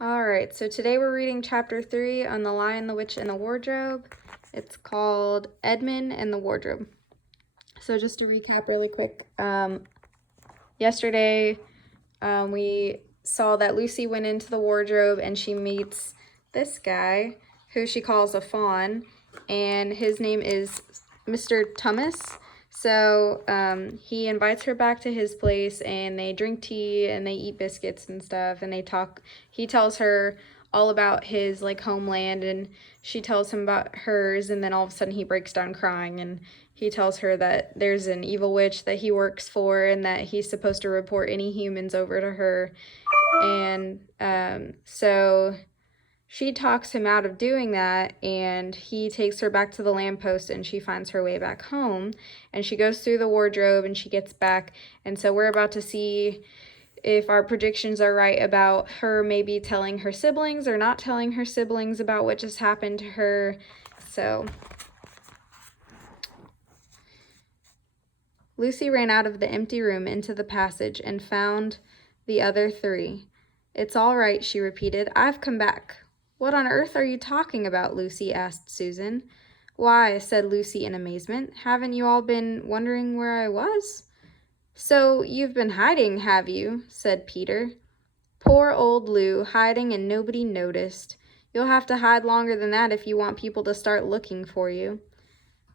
Alright, so today we're reading chapter 3 on The Lion, the Witch, and the Wardrobe. It's called Edmund and the Wardrobe. So just to recap really quick, yesterday we saw that Lucy went into the wardrobe and she meets this guy who she calls a fawn, and his name is Mr. Tummus. So he invites her back to his place and they drink tea and they eat biscuits and stuff, and they talk. He tells her all about his homeland, and she tells him about hers, and then all of a sudden he breaks down crying, and he tells her that there's an evil witch that he works for and that he's supposed to report any humans over to her. And so she talks him out of doing that, and he takes her back to the lamppost, and she finds her way back home, and she goes through the wardrobe and she gets back. And so we're about to see if our predictions are right about her maybe telling her siblings or not telling her siblings about what just happened to her. So Lucy ran out of the empty room into the passage and found the other three. "It's all right," she repeated. "I've come back." "What on earth are you talking about, Lucy?" asked Susan. "Why," said Lucy in amazement, "haven't you all been wondering where I was?" "So you've been hiding, have you?" said Peter. "Poor old Lou, hiding and nobody noticed. You'll have to hide longer than that if you want people to start looking for you."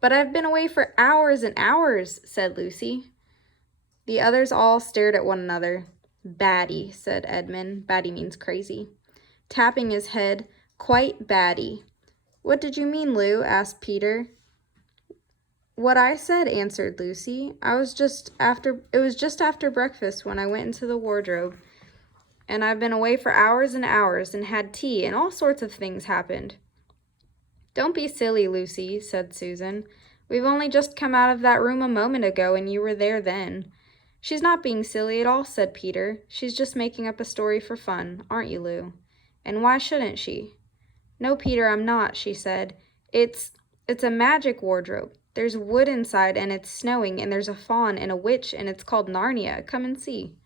"But I've been away for hours and hours," said Lucy. The others all stared at one another. "Batty," said Edmund. Batty means crazy. Tapping his head, "Quite batty." "What did you mean, Lou?" asked Peter. "What I said," answered Lucy. It was just after breakfast when I went into the wardrobe. And I've been away for hours and hours and had tea, and all sorts of things happened." "Don't be silly, Lucy," said Susan. "We've only just come out of that room a moment ago, and you were there then." "She's not being silly at all," said Peter. "She's just making up a story for fun, aren't you, Lou? And why shouldn't she?" "No, Peter, I'm not," she said. It's a magic wardrobe. There's wood inside, and it's snowing, and there's a fawn and a witch, and it's called Narnia. Come and see."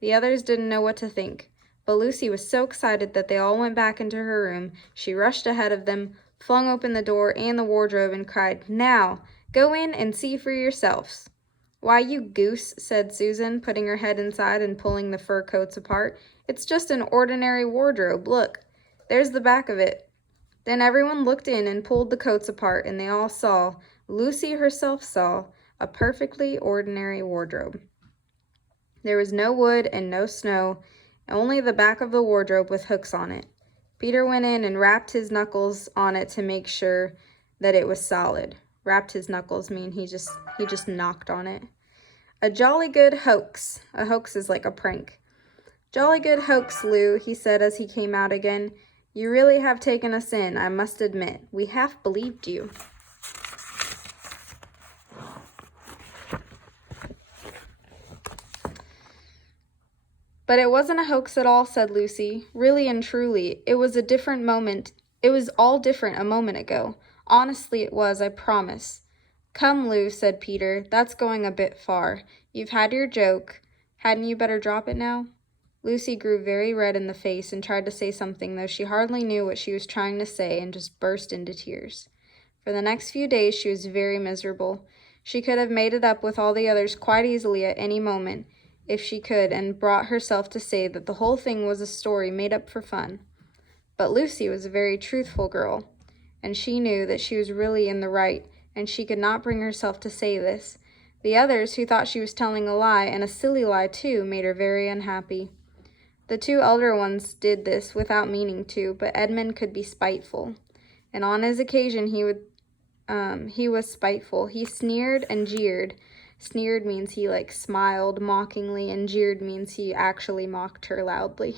The others didn't know what to think, but Lucy was so excited that they all went back into her room. She rushed ahead of them, flung open the door and the wardrobe, and cried, "Now, go in and see for yourselves." "Why, you goose," said Susan, putting her head inside and pulling the fur coats apart. "It's just an ordinary wardrobe. Look, there's the back of it." Then everyone looked in and pulled the coats apart, and they all saw, Lucy herself saw, a perfectly ordinary wardrobe. There was no wood and no snow, only the back of the wardrobe with hooks on it. Peter went in and rapped his knuckles on it to make sure that it was solid. Rapped his knuckles mean he just knocked on it. "A jolly good hoax." A hoax is like a prank. "Jolly good hoax, Lou," he said as he came out again. "You really have taken us in, I must admit. We half believed you." "But it wasn't a hoax at all," said Lucy. "Really and truly, it was a different moment. It was all different a moment ago. Honestly it was, I promise." "Come, Lou," said Peter. "That's going a bit far. You've had your joke. Hadn't you better drop it now?" Lucy grew very red in the face and tried to say something, though she hardly knew what she was trying to say, and just burst into tears. For the next few days she was very miserable. She could have made it up with all the others quite easily at any moment, if she could, and brought herself to say that the whole thing was a story made up for fun. But Lucy was a very truthful girl, and she knew that she was really in the right, and she could not bring herself to say this. The others, who thought she was telling a lie, and a silly lie too, made her very unhappy. The two elder ones did this without meaning to, but Edmund could be spiteful, and on his occasion he was spiteful. He sneered and jeered. Sneered means he smiled mockingly, and jeered means he actually mocked her loudly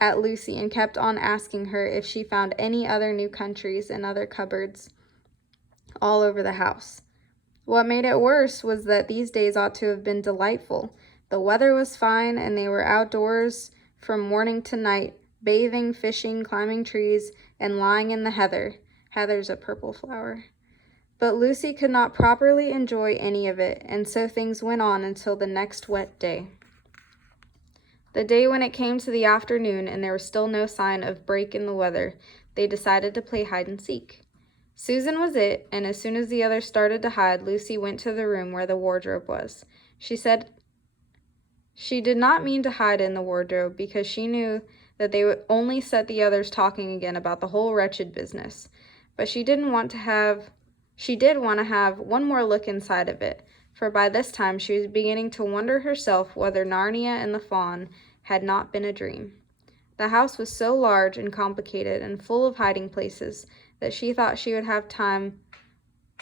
at Lucy, and kept on asking her if she found any other new countries and other cupboards all over the house. What made it worse was that these days ought to have been delightful. The weather was fine, and they were outdoors from morning to night, bathing, fishing, climbing trees, and lying in the heather. Heather's a purple flower. But Lucy could not properly enjoy any of it, and so things went on until the next wet day. The day when it came to the afternoon and there was still no sign of break in the weather, they decided to play hide and seek. Susan was it, and as soon as the others started to hide, Lucy went to the room where the wardrobe was. She said she did not mean to hide in the wardrobe because she knew that they would only set the others talking again about the whole wretched business. But she did want to have one more look inside of it, for by this time she was beginning to wonder herself whether Narnia and the Faun had not been a dream. The house was so large and complicated and full of hiding places that she thought she would have time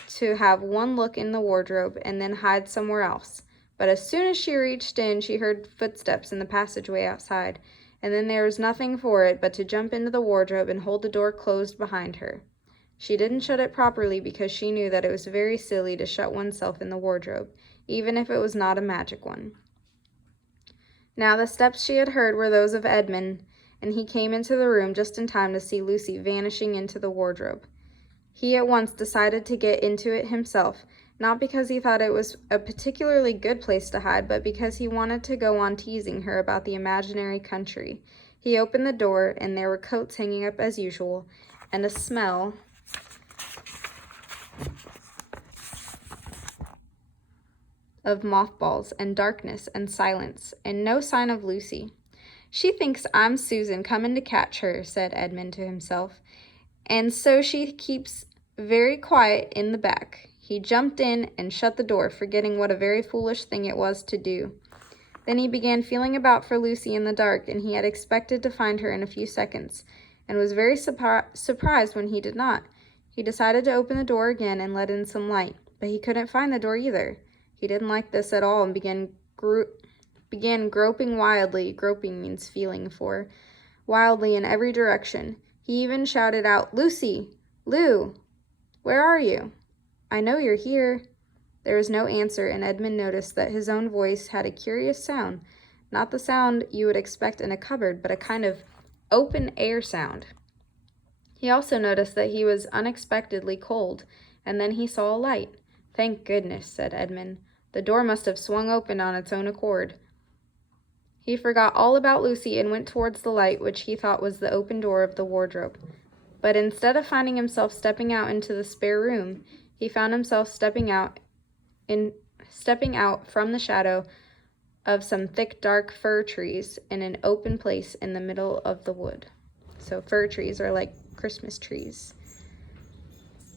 to have one look in the wardrobe and then hide somewhere else. But as soon as she reached in, she heard footsteps in the passageway outside, and then there was nothing for it but to jump into the wardrobe and hold the door closed behind her. She didn't shut it properly because she knew that it was very silly to shut oneself in the wardrobe, even if it was not a magic one. Now the steps she had heard were those of Edmund, and he came into the room just in time to see Lucy vanishing into the wardrobe. He at once decided to get into it himself, not because he thought it was a particularly good place to hide, but because he wanted to go on teasing her about the imaginary country. He opened the door, and there were coats hanging up as usual, and a smell of mothballs and darkness and silence, and no sign of Lucy. "She thinks I'm Susan coming to catch her," said Edmund to himself, "and so she keeps very quiet in the back." He jumped in and shut the door, forgetting what a very foolish thing it was to do. Then he began feeling about for Lucy in the dark, and he had expected to find her in a few seconds, and was very surprised when he did not. He decided to open the door again and let in some light, but he couldn't find the door either. He didn't like this at all and began groping wildly. Groping means feeling for. Wildly in every direction. He even shouted out, "Lucy! Lou! Where are you? I know you're here." There was no answer, and Edmund noticed that his own voice had a curious sound. Not the sound you would expect in a cupboard, but a kind of open air sound. He also noticed that he was unexpectedly cold, and then he saw a light. "Thank goodness," said Edmund. "The door must have swung open on its own accord." He forgot all about Lucy and went towards the light, which he thought was the open door of the wardrobe. But instead of finding himself stepping out into the spare room, he found himself stepping out from the shadow of some thick, dark fir trees in an open place in the middle of the wood. So fir trees are like Christmas trees.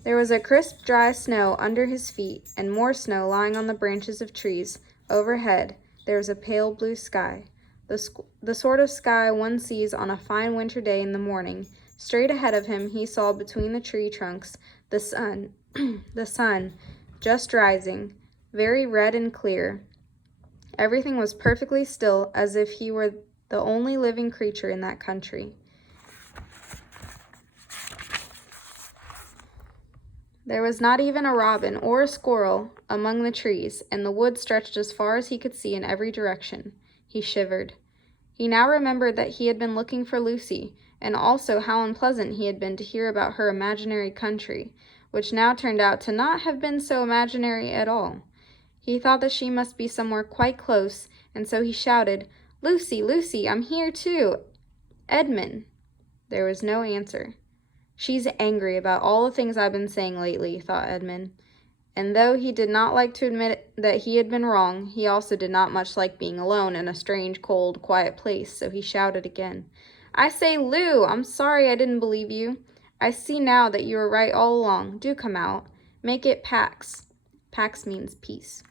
There was a crisp, dry snow under his feet, and more snow lying on the branches of trees. Overhead, there was a pale blue sky, the sort of sky one sees on a fine winter day in the morning. Straight ahead of him, he saw between the tree trunks the sun, the sun, just rising, very red and clear. Everything was perfectly still, as if he were the only living creature in that country. There was not even a robin or a squirrel among the trees, and the wood stretched as far as he could see in every direction. He shivered. He now remembered that he had been looking for Lucy, and also how unpleasant he had been to hear about her imaginary country, which now turned out to not have been so imaginary at all. He thought that she must be somewhere quite close, and so he shouted, "Lucy, Lucy, I'm here too! Edmund!" There was no answer. "She's angry about all the things I've been saying lately," thought Edmund. And though he did not like to admit that he had been wrong, he also did not much like being alone in a strange, cold, quiet place, so he shouted again, "I say, Lou, I'm sorry I didn't believe you. I see now that you were right all along. Do come out. Make it Pax." Pax means peace.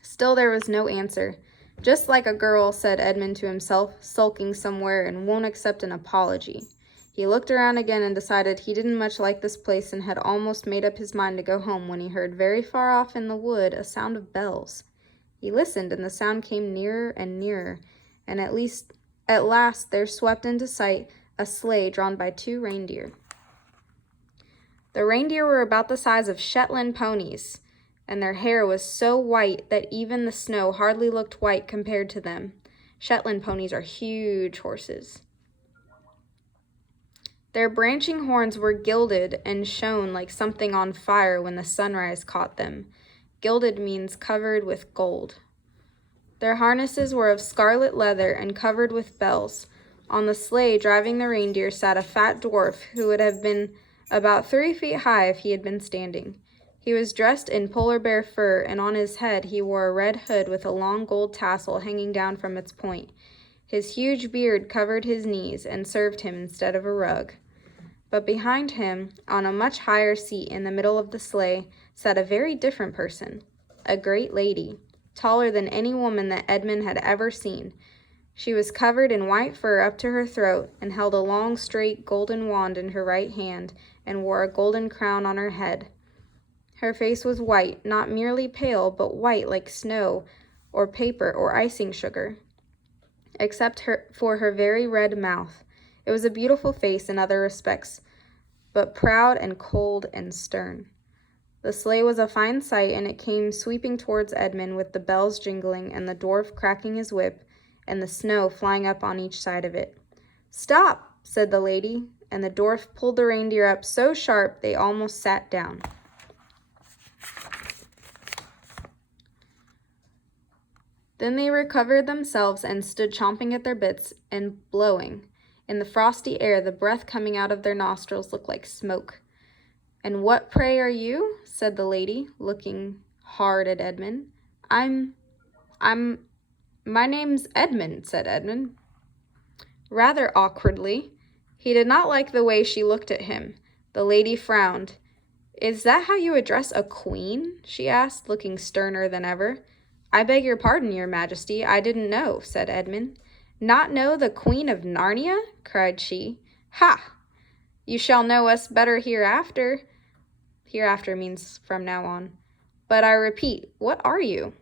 Still there was no answer. "Just like a girl," said Edmund to himself, "sulking somewhere and won't accept an apology." He looked around again and decided he didn't much like this place and had almost made up his mind to go home when he heard very far off in the wood a sound of bells. He listened, and the sound came nearer and nearer, and at last there swept into sight a sleigh drawn by 2 reindeer. The reindeer were about the size of Shetland ponies, and their hair was so white that even the snow hardly looked white compared to them. Shetland ponies are huge horses. Their branching horns were gilded and shone like something on fire when the sunrise caught them. Gilded means covered with gold. Their harnesses were of scarlet leather and covered with bells. On the sleigh, driving the reindeer, sat a fat dwarf who would have been about 3 feet high if he had been standing. He was dressed in polar bear fur, and on his head he wore a red hood with a long gold tassel hanging down from its point. His huge beard covered his knees and served him instead of a rug. But behind him, on a much higher seat in the middle of the sleigh, sat a very different person, a great lady, taller than any woman that Edmund had ever seen. She was covered in white fur up to her throat, and held a long, straight, golden wand in her right hand, and wore a golden crown on her head. Her face was white, not merely pale, but white like snow or paper or icing sugar, except for her very red mouth. It was a beautiful face in other respects, but proud and cold and stern. The sleigh was a fine sight, and it came sweeping towards Edmund with the bells jingling and the dwarf cracking his whip and the snow flying up on each side of it. "Stop," said the lady, and the dwarf pulled the reindeer up so sharp they almost sat down. Then they recovered themselves and stood chomping at their bits and blowing. In the frosty air, the breath coming out of their nostrils looked like smoke. "And what, pray, are you?" said the lady, looking hard at Edmund. My name's Edmund," said Edmund, rather awkwardly. He did not like the way she looked at him. The lady frowned. "Is that how you address a queen?" she asked, looking sterner than ever. "I beg your pardon, your majesty, I didn't know," said Edmund. "Not know the Queen of Narnia?" cried she. "Ha! You shall know us better hereafter." Hereafter means from now on. "But I repeat, what are you?"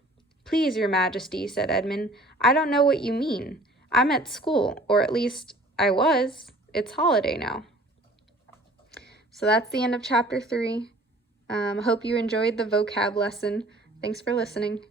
"Please, your majesty," said Edmund, "I don't know what you mean. I'm at school, or at least I was. It's holiday now." So that's the end of chapter 3. Hope you enjoyed the vocab lesson. Thanks for listening.